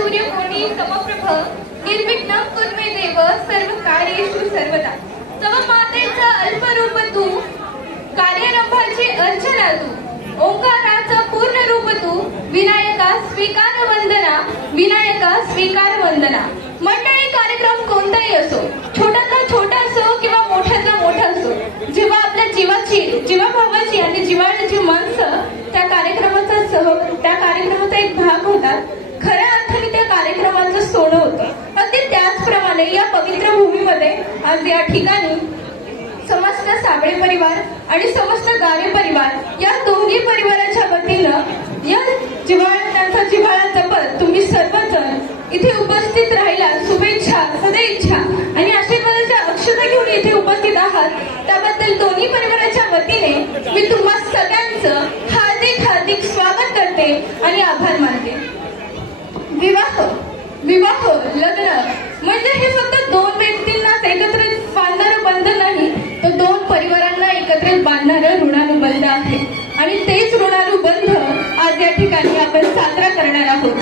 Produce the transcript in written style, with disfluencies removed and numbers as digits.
सूर्यकोटी समप्रभ निर्विघ्नं कुर्मे देव सर्व कार्येषु सर्वदा। तव मातेचा अल्परूप तू कार्यारंभाची अर्चना तू ओंकाराचा पूर्ण रूप तू विनायका स्वीकार वंदना विनायका स्वीकार वंदना। मंडळी कार्यक्रम कोणताही असो छोट्यातला छोटा असो किंवा मोठ्यातला मोठा असो जेव्हा आपल्या जीवाभावाची आणि जिव्हाळ्याची माणसं त्या कार्यक्रमाचा एक भाग होतात खऱ्या अर्थाने त्या कार्यक्रमाचं सोनं होतं। अगदी त्याचप्रमाणे या पवित्र भूमीमध्ये आज या ठिकाणी समस्त साबळे परिवार आणि समस्त गारे परिवार या दोन्ही परिवाराच्या वतीनं या त्यांचा जिव्हाळा जपत तुम्ही सर्वजण इथे उपस्थित राहिला शुभेच्छा सदैच्छा आणि आशीर्वादाच्या अक्षता घेऊन इथे उपस्थित आहात त्याबद्दल दोन्ही परिवाराच्या वतीने मी तुम्हा सगळ्यांचं हार्दिक हार्दिक स्वागत करते आणि आभार मानते। विवाह लग्न म्हणजे हे फक्त दोन व्यक्तींनाच एकत्रित बांधणारं बंधन नाही तर दोन परिवारांना एकत्रित बांधणारं ऋणानुबंध आहे आणि तेच ऋणानुबंध आज या ठिकाणी आपण साजरा करणार आहोत।